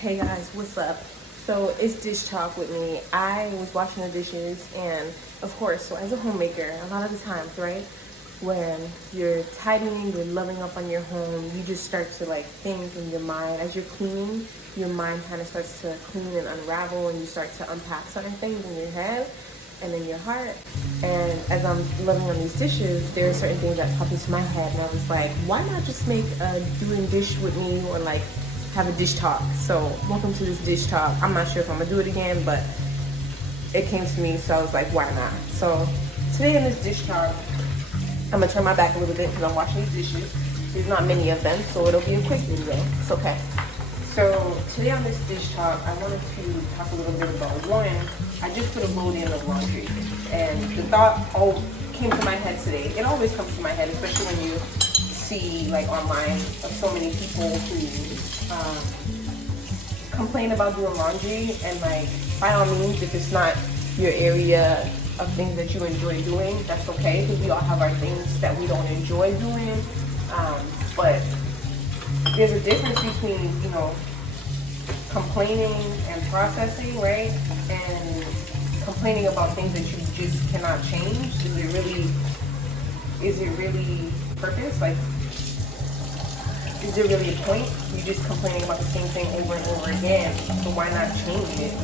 Hey guys, what's up? So it's dish talk with me. I was washing the dishes, and of course, so as a homemaker, a lot of the times, right, when you're tidying, you're loving up on your home, you just start to like think in your mind as you're cleaning, your mind kind of starts to clean and unravel, and you start to unpack certain things in your head and in your heart. And as I'm loving on these dishes, there are certain things that pop into my head, and I was like, why not just make a doing dish with me, or like have a dish talk. So welcome to this dish talk. I'm not sure if I'm gonna do it again, but it came to me, so I was like, why not? So today in this dish talk, I'm gonna turn my back a little bit because I'm washing these dishes. There's not many of them, so it'll be a quick video. It's okay. So today on this dish talk, I wanted to talk a little bit about one. I just put a load in of laundry, and the thought came to my head today. It always comes to my head, especially when you see like online of so many people who complain about doing laundry, and like by all means, if it's not your area of things that you enjoy doing, that's okay, because we all have our things that we don't enjoy doing, but there's a difference between, you know, complaining and processing, right, and complaining about things that you just cannot change. Is it really purpose? Like, is there really a point? You're just complaining about the same thing over and over again, so why not change it?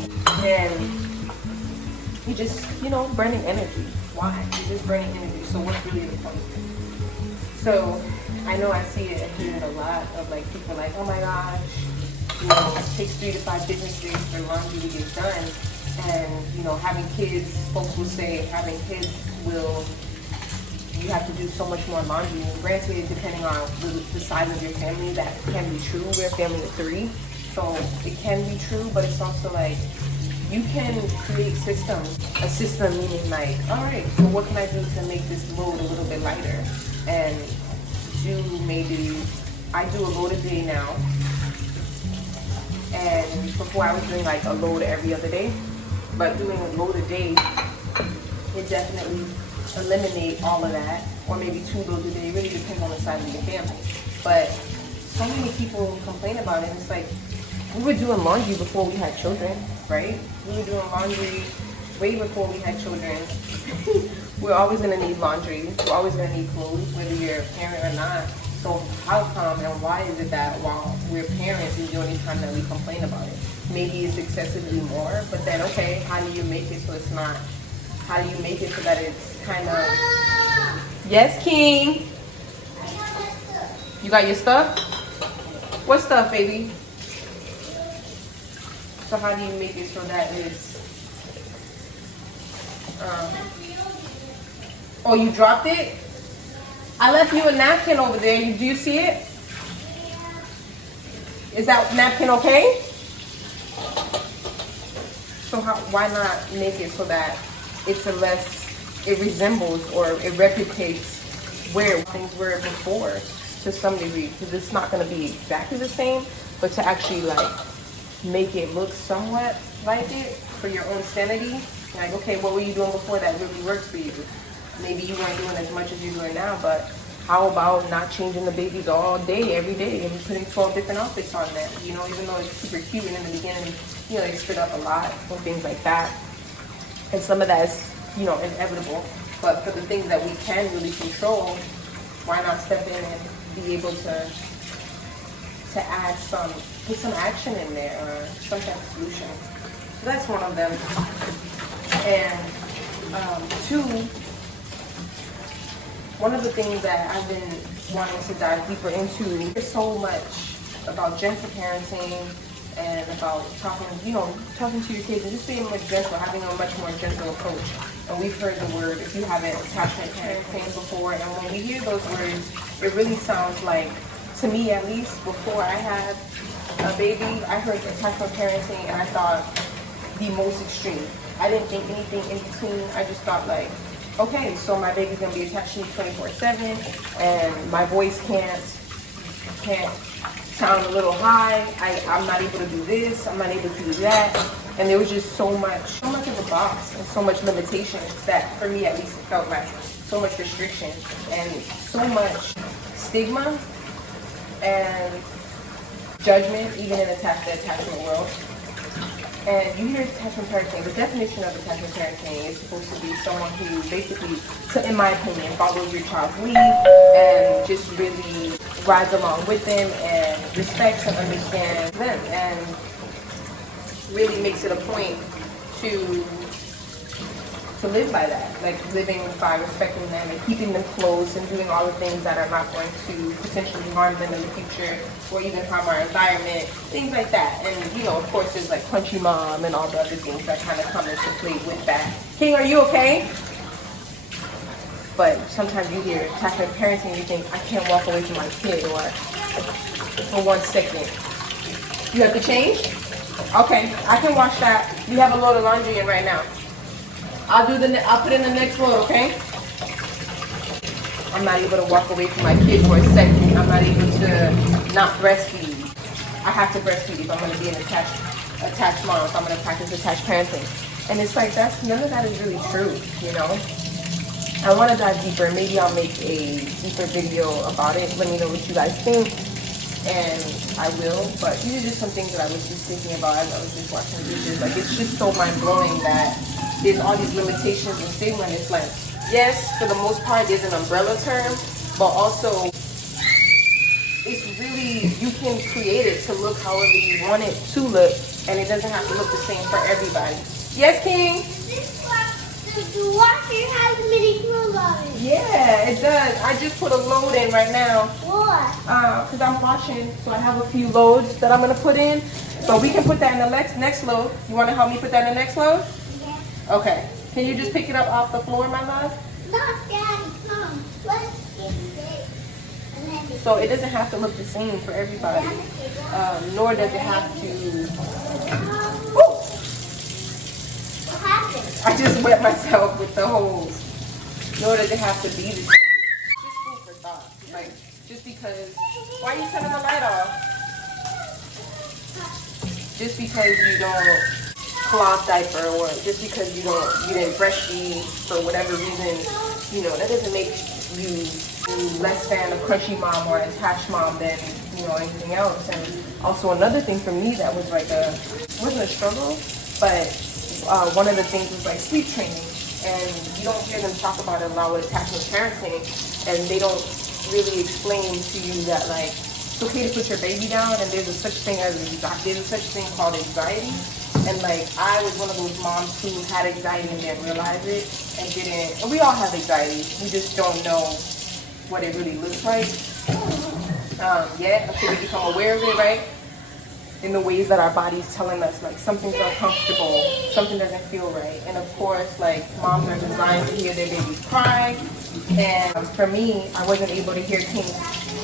And you just, burning energy. Why? You're just burning energy, so what's really the point? So I know I see it and hear it a lot of like people like, oh my gosh, it takes 3 to 5 business days for laundry to get done. And, having kids, folks will say having kids you have to do so much more laundry. And granted, depending on the size of your family, that can be true. We're a family of 3, so it can be true, but it's also like, you can create systems. A system meaning like, all right, so what can I do to make this load a little bit lighter? And I do a load a day now. And before I was doing like a load every other day, but doing a load a day, it definitely eliminate all of that, or maybe 2 loads a day. It really depends on the size of your family. But so many people complain about it, and it's like, we were doing laundry before we had children, right? We were doing laundry way before we had children. We're always gonna need laundry. We're always gonna need clothes, whether you're a parent or not. So how come and why is it that while we're parents is the only time that we complain about it? Maybe it's excessively more, but then okay, how do you make it so it's not? How do you make it so that it's kind of... Yes, King? You got your stuff? What stuff, baby? So how do you make it so that it's... Oh, you dropped it? I left you a napkin over there. Do you see it? Is that napkin okay? So why not make it so that it resembles or it replicates where things were before to some degree, because it's not going to be exactly the same, but to actually like make it look somewhat like it for your own sanity. Like, okay, what were you doing before that really worked for you? Maybe you weren't doing as much as you're doing now, but how about not changing the babies all day, every day, and putting 12 different outfits on them? Even though it's super cute, and in the beginning, they spit up a lot and things like that. And some of that is, inevitable. But for the things that we can really control, why not step in and be able to put some action in there, or some kind of solution. So that's one of them. And 2, one of the things that I've been wanting to dive deeper into is so much about gentle parenting and about talking to your kids and just being much gentle, having a much more gentle approach. And we've heard the word, if you haven't, attachment parenting before, and when we hear those words, it really sounds like, to me at least, before I had a baby, I heard attachment parenting and I thought the most extreme. I didn't think anything in between. I just thought like, okay, so my baby's gonna be attached to me 24/7, and my voice can't sound a little high. I'm not able to do this. I'm not able to do that. And there was just so much of a box and so much limitations that, for me at least, it felt like so much restriction and so much stigma. And judgment, even in the attachment world. And you hear attachment parenting. The definition of attachment parenting is supposed to be someone who basically, so in my opinion, follows your child's lead and just really rides along with them and respects and understands them and really makes it a point to live by that, like living by respecting them and keeping them close and doing all the things that are not going to potentially harm them in the future or even harm our environment, things like that. And you know, of course, there's like crunchy mom and all the other things that kind of come into play with that. King, are you okay? But sometimes you hear attachment parenting and you think, I can't walk away from my kid or for 1 second. You have to change? Okay, I can wash that. We have a load of laundry in right now. I'll put in the next load, okay? I'm not able to walk away from my kid for a second. I'm not able to not breastfeed. I have to breastfeed if I'm going to be an attached mom, if I'm going to practice attached parenting. And it's like, none of that is really true, you know? I want to dive deeper. Maybe I'll make a deeper video about it. Let me know what you guys think. And I will. But these are just some things that I was just thinking about as I was just watching the dishes. Like, it's just so mind-blowing that there's all these limitations and stigma. It's like, yes, for the most part, there's an umbrella term, but also it's really, you can create it to look however you want it to look, and it doesn't have to look the same for everybody. Yes, King? The washer has mini clothes on it. Yeah, it does. I just put a load in right now. What? Because I'm washing, so I have a few loads that I'm going to put in. So we can put that in the next load. You want to help me put that in the next load? Yeah. Okay. Can you just pick it up off the floor, my love? Not Daddy, Mom. Let's get it. And then So it doesn't have to look the same for everybody. Nor does it have to... Woo! What happened? I just wet myself with the hose. Nor does it have to be the same. Just food for thought. Like, just because... Why are you turning the light off? Just because you don't cloth diaper or just because you didn't breastfeed for whatever reason, you know, that doesn't make you less than a crunchy mom or an attached mom than, you know, anything else. And also another thing for me that was like wasn't a struggle, but one of the things was like sleep training. And you don't hear them talk about it a lot with attachment parenting, and they don't really explain to you that like it's okay to put your baby down and there's a such thing called anxiety. And like, I was one of those moms who had anxiety and didn't realize it and we all have anxiety. We just don't know what it really looks like yet until we become aware of it, right? In the ways that our body's telling us, like, something's uncomfortable, something doesn't feel right. And of course, like, moms are designed to hear their babies cry. And for me, I wasn't able to hear King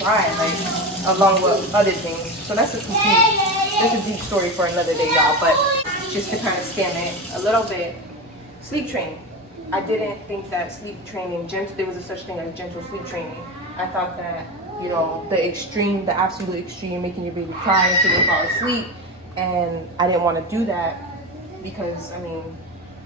cry, like, along with other things. So that's a deep story for another day, y'all. But just to kind of skim it a little bit, sleep training. I didn't think that sleep training, there was a such thing as gentle sleep training. I thought that, you know, the absolute extreme, making your baby cry until they fall asleep. And I didn't want to do that because, I mean,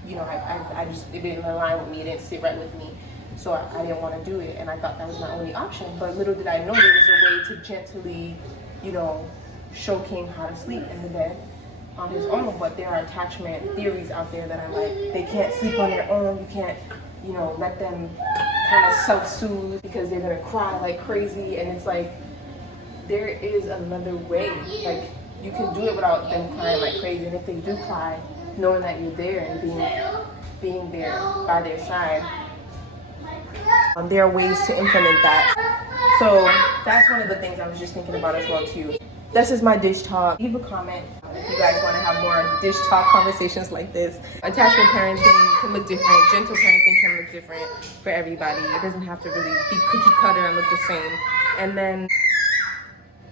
you know, I just, it didn't align with me. It didn't sit right with me. So I didn't want to do it. And I thought that was my only option. But little did I know there was a way to gently, you know, show King how to sleep in the bed on his own. But there are attachment theories out there that are like, they can't sleep on their own. You can't, you know, let them kind of self-soothe because they're gonna cry like crazy. And it's like, there is another way. Like, you can do it without them crying like crazy. And if they do cry, knowing that you're there and being there by their side, there are ways to implement that. So that's one of the things I was just thinking about as well too. This is my dish talk. Leave a comment if you guys want to have more dish talk conversations like this. Attachment parenting can look different. Gentle parenting can look different for everybody. It doesn't have to really be cookie cutter and look the same. And then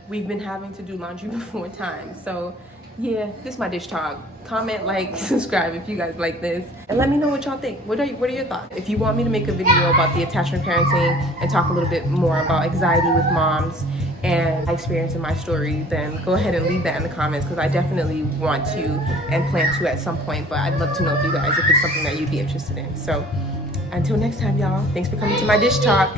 we've been having to do laundry before time. So yeah, this is my dish talk. Comment, like, subscribe if you guys like this. And let me know what y'all think. What are your thoughts? If you want me to make a video about the attachment parenting and talk a little bit more about anxiety with moms and my experience in my story, then go ahead and leave that in the comments, because I definitely want to and plan to at some point. But I'd love to know if it's something that you'd be interested in. So until next time, y'all, thanks for coming to my dish talk.